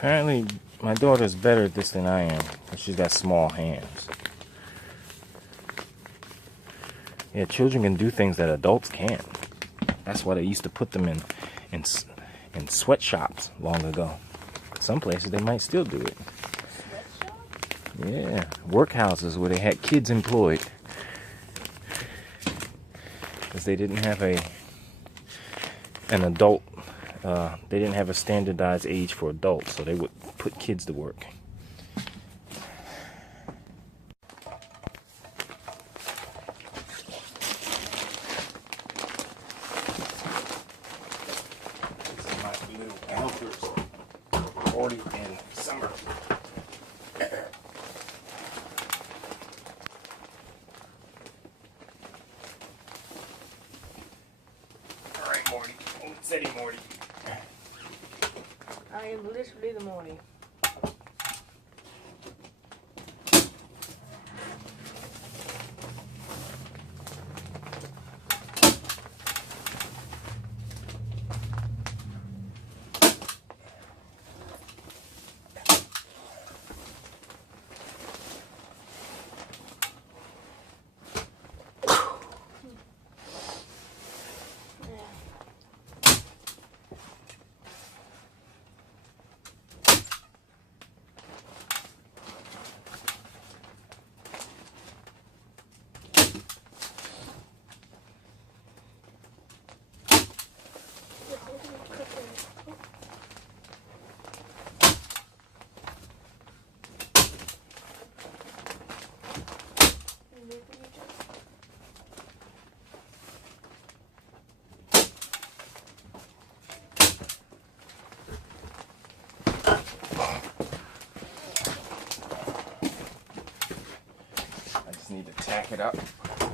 Apparently, my daughter's better at this than I am, but she's got small hands. Yeah, children can do things that adults can't. That's why they used to put them in sweatshops long ago. Some places they might still do it. Yeah, workhouses where they had kids employed. Because they didn't have an adult, they didn't have a standardized age for adults, so they would put kids to work. These are my little helpers, Morty and Summer. Alright, Morty. Oh, steady, Morty. I am literally the morning. Need to tack it up. So you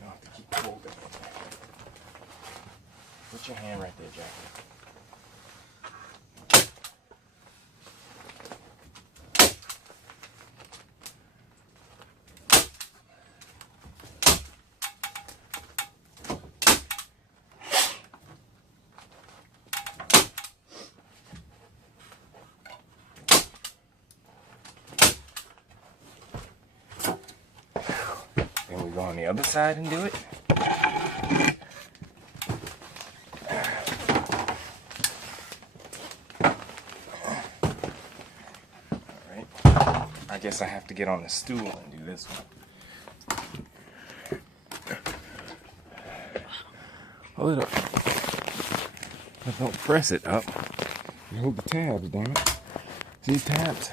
don't have to keep holding it. Put your hand right there, Jackie. Then we go on the other side and do it. Alright. I guess I have to get on the stool and do this one. Hold it up. But don't press it up. You hold the tabs, damn it. See the tabs?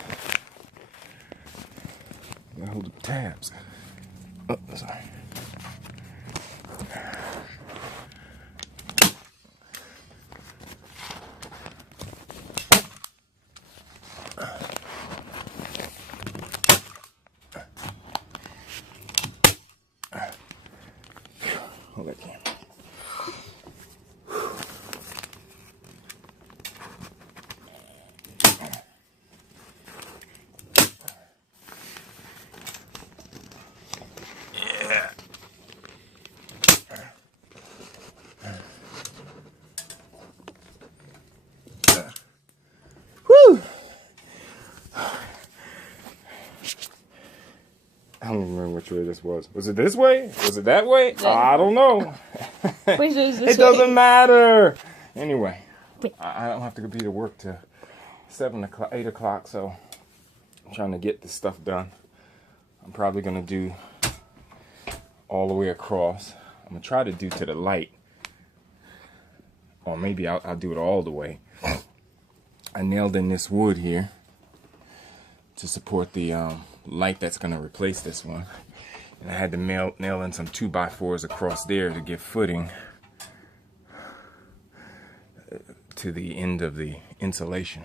You gotta hold the tabs. Oh, sorry. Hold that camera. I don't remember which way this was. Was it this way? Was it that way? I don't know. Which is this It doesn't matter. Anyway, I don't have to be to work till 7 o'clock, 8 o'clock, so I'm trying to get this stuff done. I'm probably going to do all the way across. I'm going to try to do to the light. Or maybe I'll do it all the way. I nailed in this wood here to support the light that's going to replace this one. And I had to nail in some 2x4s across there to give footing to the end of the insulation.